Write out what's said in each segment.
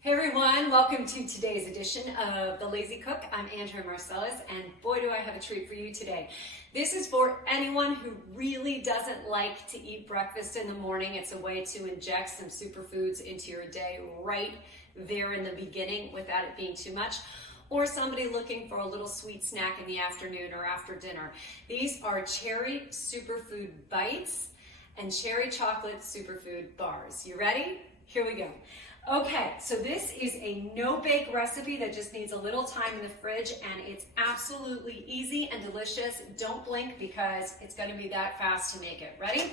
Hey everyone, welcome to today's edition of The Lazy Cook. I'm Andrea Marcellus, and boy do I have a treat for you today. This is for anyone who really doesn't like to eat breakfast in the morning. It's a way to inject some superfoods into your day right there in the beginning without it being too much. Or somebody looking for a little sweet snack in the afternoon or after dinner. These are cherry Superfood Bites and cherry chocolate Superfood Bars. You ready? Here we go. Okay, so this is a no-bake recipe that just needs a little time in the fridge, and it's absolutely easy and delicious. Don't blink because it's going to be that fast to make it. Ready?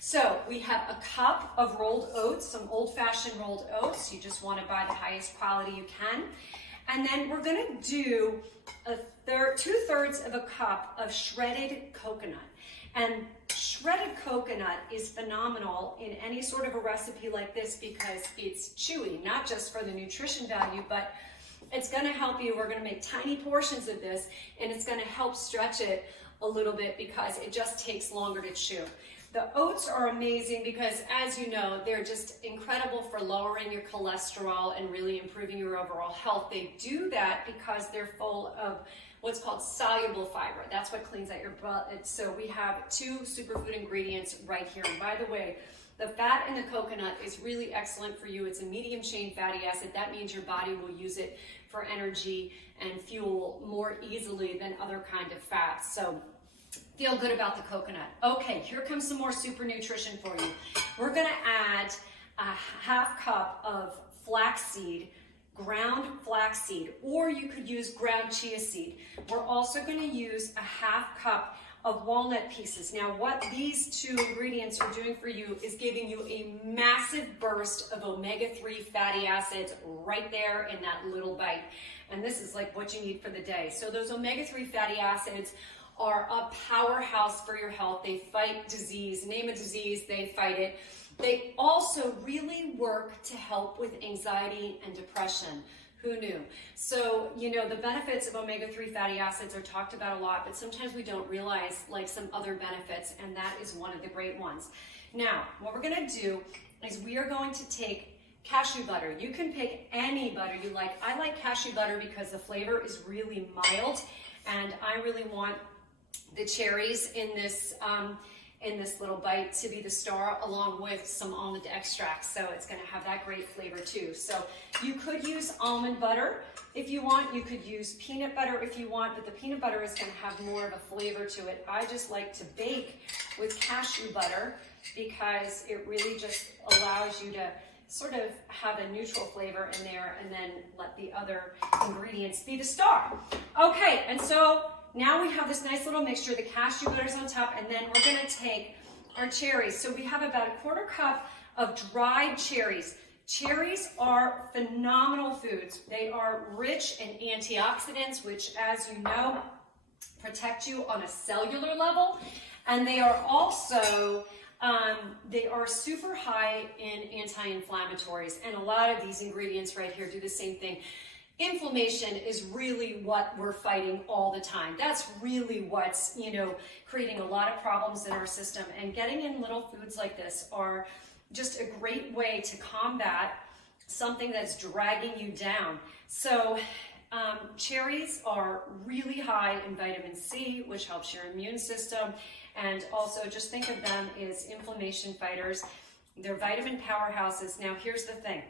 So we have a cup of rolled oats, some old-fashioned rolled oats. You just want to buy the highest quality you can. And then we're going to do 2/3 of a cup of shredded coconut. And shredded coconut is phenomenal in any sort of a recipe like this because it's chewy, not just for the nutrition value, but it's going to help you. We're going to make tiny portions of this, and it's going to help stretch it a little bit because it just takes longer to chew. The oats are amazing because, as you know, they're just incredible for lowering your cholesterol and really improving your overall health. They do that because they're full of what's called soluble fiber. That's what cleans out your blood. So we have 2 superfood ingredients right here. And by the way, the fat in the coconut is really excellent for you. It's a medium chain fatty acid. That means your body will use it for energy and fuel more easily than other kind of fats. So feel good about the coconut. Okay, here comes some more super nutrition for you. We're gonna add a half cup of flaxseed, ground flaxseed, or you could use ground chia seed. We're also going to use a half cup of walnut pieces. Now, what these 2 ingredients are doing for you is giving you a massive burst of omega-3 fatty acids right there in that little bite. And this is like what you need for the day. So those omega-3 fatty acids are a powerhouse for your health. They fight disease. Name a disease, they fight it. They also really work to help with anxiety and depression. Who knew? So, you know, the benefits of omega-3 fatty acids are talked about a lot, but sometimes we don't realize like some other benefits, and that is one of the great ones. Now, what we're going to do is we are going to take cashew butter. You can pick any butter you like. I like cashew butter because the flavor is really mild, and I really want the cherries in this little bite to be the star, along with some almond extract. So it's going to have that great flavor too. So you could use almond butter if you want. You could use peanut butter if you want, but the peanut butter is going to have more of a flavor to it. I just like to bake with cashew butter because it really just allows you to sort of have a neutral flavor in there, and then let the other ingredients be the star. Okay, and so now we have this nice little mixture. The cashew butter's on top, and then we're going to take our cherries. So we have about a 1/4 cup of dried cherries. Cherries are phenomenal foods. They are rich in antioxidants, which, as you know, protect you on a cellular level. And they are also, they are super high in anti-inflammatories. And a lot of these ingredients right here do the same thing. Inflammation is really what we're fighting all the time. That's really what's, you know, creating a lot of problems in our system. And getting in little foods like this are just a great way to combat something that's dragging you down. So cherries are really high in vitamin C, which helps your immune system. And also just think of them as inflammation fighters. They're vitamin powerhouses. Now, here's the thing.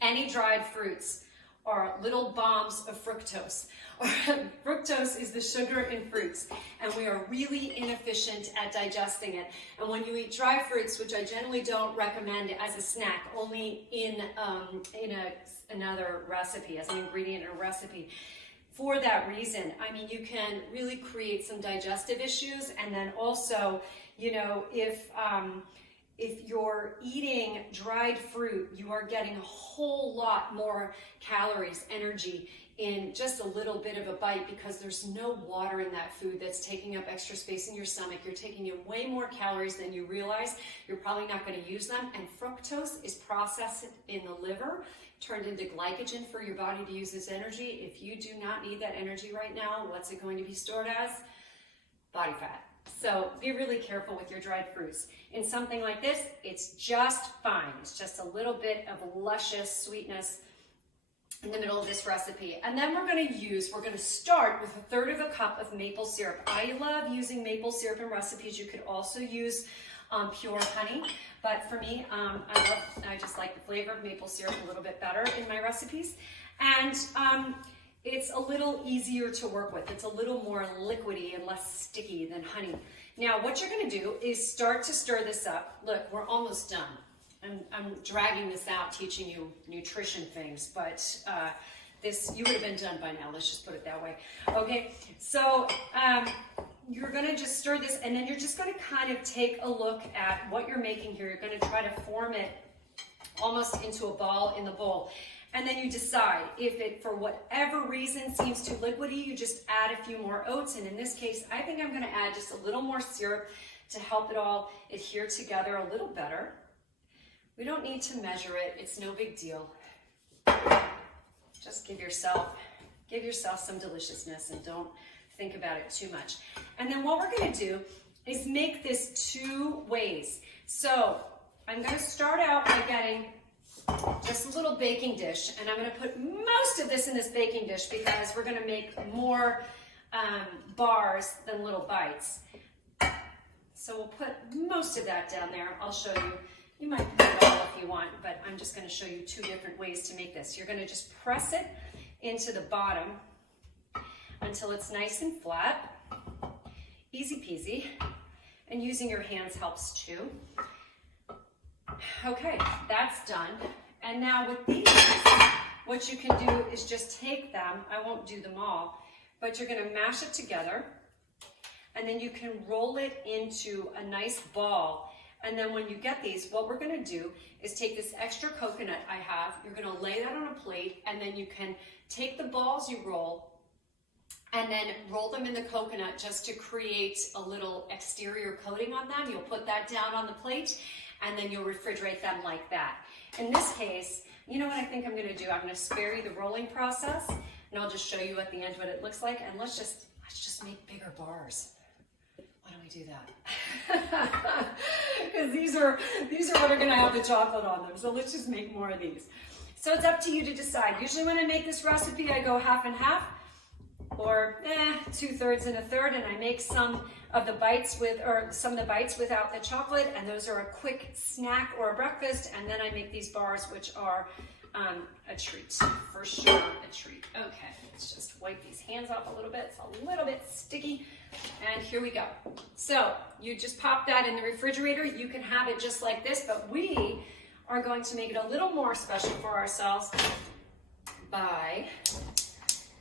Any dried fruits are little bombs of fructose. Fructose is the sugar in fruits, and we are really inefficient at digesting it. And when you eat dry fruits, which I generally don't recommend as a snack, only in another recipe, as an ingredient in a recipe, for that reason, I mean, you can really create some digestive issues. And then also, you know, if you're eating dried fruit, you are getting a whole lot more calories, energy in just a little bit of a bite because there's no water in that food that's taking up extra space in your stomach. You're taking in way more calories than you realize. You're probably not going to use them. And fructose is processed in the liver, turned into glycogen for your body to use as energy. If you do not need that energy right now, what's it going to be stored as? Body fat. So be really careful with your dried fruits. In something like this, it's just fine. It's just a little bit of luscious sweetness in the middle of this recipe. And then we're gonna start with 1/3 cup of maple syrup. I love using maple syrup in recipes. You could also use pure honey, but for me, I just like the flavor of maple syrup a little bit better in my recipes. And it's a little easier to work with. It's a little more liquidy and less sticky than honey. Now, what you're gonna do is start to stir this up. Look, we're almost done. I'm dragging this out, teaching you nutrition things, but this, you would have been done by now, let's just put it that way. Okay, so you're gonna just stir this, and then you're just gonna kind of take a look at what you're making here. You're gonna try to form it almost into a ball in the bowl. And then you decide if it, for whatever reason, seems too liquidy, you just add a few more oats. And in this case, I think I'm gonna add just a little more syrup to help it all adhere together a little better. We don't need to measure it, it's no big deal. Just give yourself some deliciousness and don't think about it too much. And then what we're gonna do is make this 2 ways. So I'm gonna start out by getting just a little baking dish, and I'm gonna put most of this in this baking dish because we're gonna make more bars than little bites. So we'll put most of that down there. I'll show you. You might put it all if you want, but I'm just gonna show you 2 different ways to make this. You're gonna just press it into the bottom until it's nice and flat. Easy peasy. And using your hands helps too. Okay, that's done. And now with these, what you can do is just take them, I won't do them all, but you're gonna mash it together, and then you can roll it into a nice ball. And then when you get these, what we're gonna do is take this extra coconut I have, you're gonna lay that on a plate, and then you can take the balls you roll and then roll them in the coconut just to create a little exterior coating on them. You'll put that down on the plate, and then you'll refrigerate them like that. In this case, you know what I think I'm gonna do? I'm gonna spare you the rolling process, and I'll just show you at the end what it looks like, and let's just make bigger bars. Why don't we do that? Because these are what are gonna have the chocolate on them. So let's just make more of these. So it's up to you to decide. Usually when I make this recipe, I go half and half, or 2/3 and 1/3, and I make some of the bites without the chocolate, and those are a quick snack or a breakfast. And then I make these bars, which are a treat, for sure, a treat. Okay, let's just wipe these hands off a little bit. It's a little bit sticky. And here we go. So you just pop that in the refrigerator. You can have it just like this, but we are going to make it a little more special for ourselves by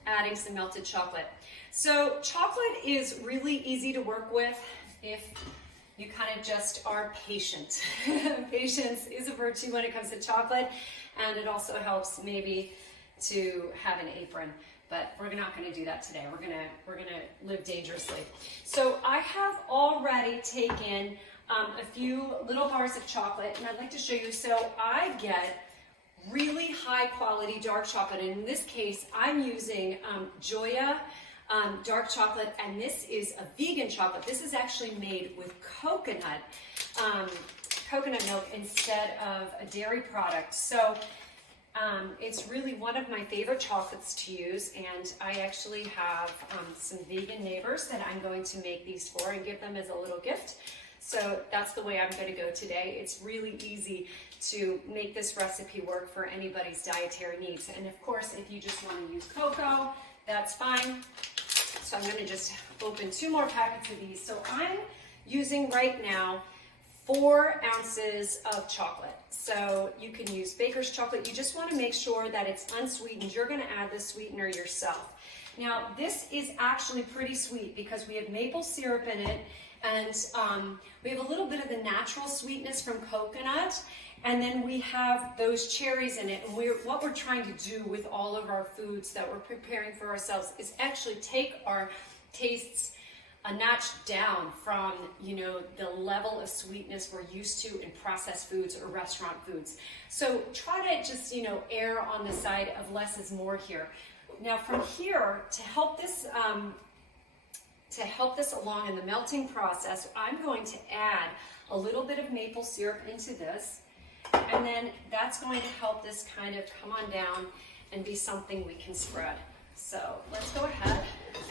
adding some melted chocolate. So chocolate is really easy to work with if you kind of just are patient. Patience is a virtue when it comes to chocolate, and it also helps maybe to have an apron. But we're not going to do that today. We're gonna live dangerously. So I have already taken a few little bars of chocolate, and I'd like to show you. So I get really high quality dark chocolate, and in this case I'm using Joya dark chocolate, and this is a vegan chocolate. This is actually made with coconut milk instead of a dairy product. So it's really one of my favorite chocolates to use, and I actually have some vegan neighbors that I'm going to make these for and give them as a little gift. So that's the way I'm going to go today. It's really easy to make this recipe work for anybody's dietary needs. And of course, if you just want to use cocoa, that's fine. So I'm going to just open 2 more packets of these. So I'm using right now 4 ounces of chocolate. So you can use baker's chocolate. You just want to make sure that it's unsweetened. You're going to add the sweetener yourself. Now, this is actually pretty sweet because we have maple syrup in it, and we have a little bit of the natural sweetness from coconut, and then we have those cherries in it. And what we're trying to do with all of our foods that we're preparing for ourselves is actually take our tastes a notch down from, the level of sweetness we're used to in processed foods or restaurant foods. So try to just, err on the side of less is more here. Now from here, to help this along in the melting process, I'm going to add a little bit of maple syrup into this, and then that's going to help this kind of come on down and be something we can spread. So let's go ahead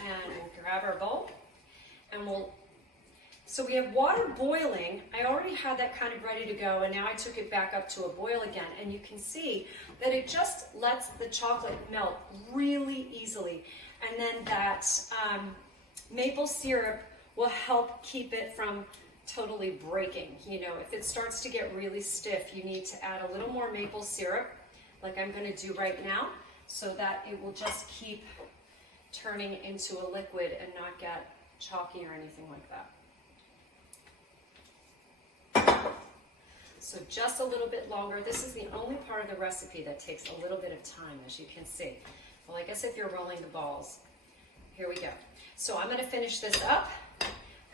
and we'll grab our bowl, and so we have water boiling. I already had that kind of ready to go, and now I took it back up to a boil again, and you can see that it just lets the chocolate melt really easily, and then that maple syrup will help keep it from totally breaking. You know, if it starts to get really stiff, you need to add a little more maple syrup, like I'm going to do right now, so that it will just keep turning into a liquid and not get chalky or anything like that. So just a little bit longer. This is the only part of the recipe that takes a little bit of time, as you can see. Well, I guess if you're rolling the balls. Here we go. So I'm going to finish this up,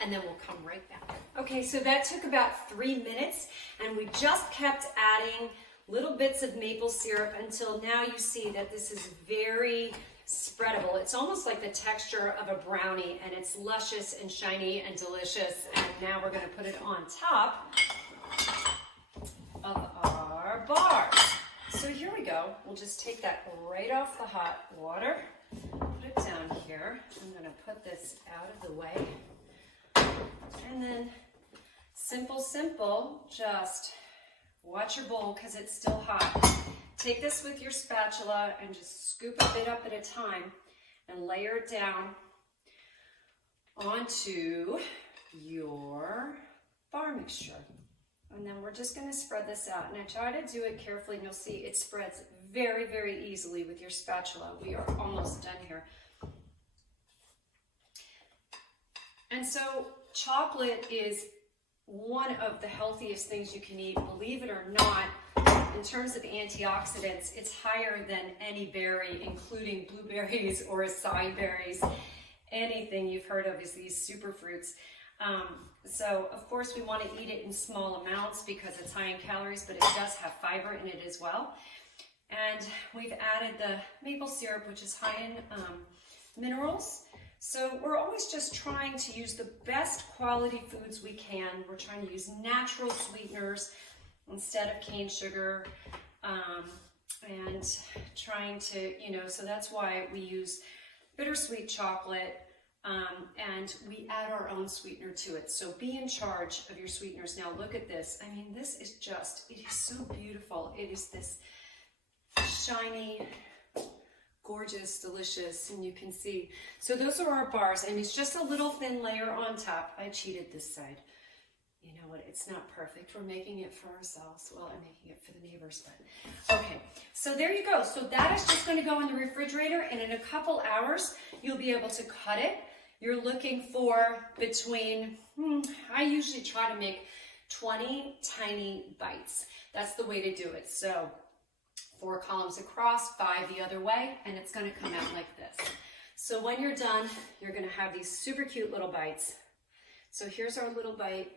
and then we'll come right back. Okay, so that took about 3 minutes, and we just kept adding little bits of maple syrup until now you see that this is very spreadable. It's almost like the texture of a brownie, and it's luscious and shiny and delicious. And now we're going to put it on top of our bars. So here we go. We'll just take that right off the hot water, put it down here. I'm going to put this out of the way. And then simple, just watch your bowl because it's still hot. Take this with your spatula and just scoop a bit up at a time and layer it down onto your bar mixture. And then we're just going to spread this out. And I try to do it carefully, and you'll see it spreads very, very easily with your spatula. We are almost done here. And so chocolate is one of the healthiest things you can eat, believe it or not. In terms of antioxidants, it's higher than any berry, including blueberries or acai berries. Anything you've heard of is these superfruits. So of course we want to eat it in small amounts because it's high in calories, but it does have fiber in it as well. And we've added the maple syrup, which is high in minerals. So we're always just trying to use the best quality foods we can. We're trying to use natural sweeteners instead of cane sugar, and trying to, so that's why we use bittersweet chocolate, and we add our own sweetener to it. So be in charge of your sweeteners. Now look at this. I mean, this is just, it is so beautiful. It is this shiny, gorgeous, delicious, and you can see. So those are our bars, and it's just a little thin layer on top. I cheated this side. You know what, it's not perfect. We're making it for ourselves. Well, I'm making it for the neighbors, but okay. So there you go. So that is just going to go in the refrigerator, and in a couple hours, you'll be able to cut it. You're looking for between, I usually try to make 20 tiny bites. That's the way to do it. So 4 columns across, 5 the other way, and it's going to come out like this. So when you're done, you're going to have these super cute little bites. So here's our little bite.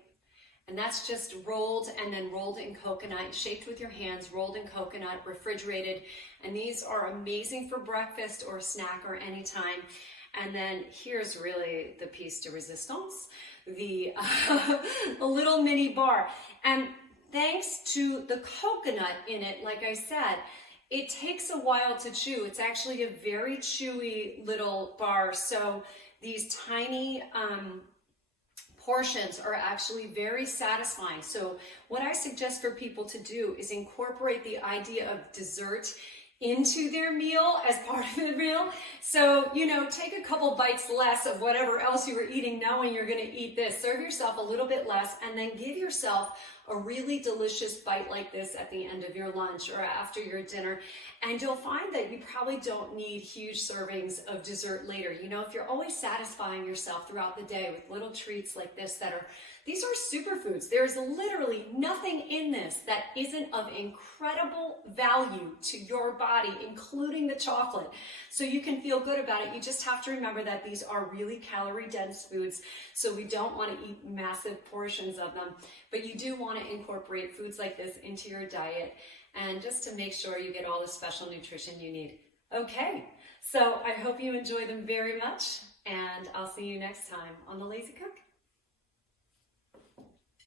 And that's just rolled and then rolled in coconut, shaped with your hands, rolled in coconut, refrigerated. And these are amazing for breakfast or a snack or anytime. And then here's really the piece de resistance, the little mini bar. And thanks to the coconut in it, like I said, it takes a while to chew. It's actually a very chewy little bar. So these tiny portions are actually very satisfying. So what I suggest for people to do is incorporate the idea of dessert into their meal as part of the meal. So, take a couple bites less of whatever else you were eating, knowing you're going to eat this. Serve yourself a little bit less, and then give yourself a really delicious bite like this at the end of your lunch or after your dinner. And you'll find that you probably don't need huge servings of dessert later. If you're always satisfying yourself throughout the day with little treats like this these are superfoods. There's literally nothing in this that isn't of incredible value to your body, including the chocolate. So you can feel good about it. You just have to remember that these are really calorie-dense foods, so we don't want to eat massive portions of them. But you do want to incorporate foods like this into your diet, and just to make sure you get all the special nutrition you need. Okay, so I hope you enjoy them very much, and I'll see you next time on The Lazy Cook.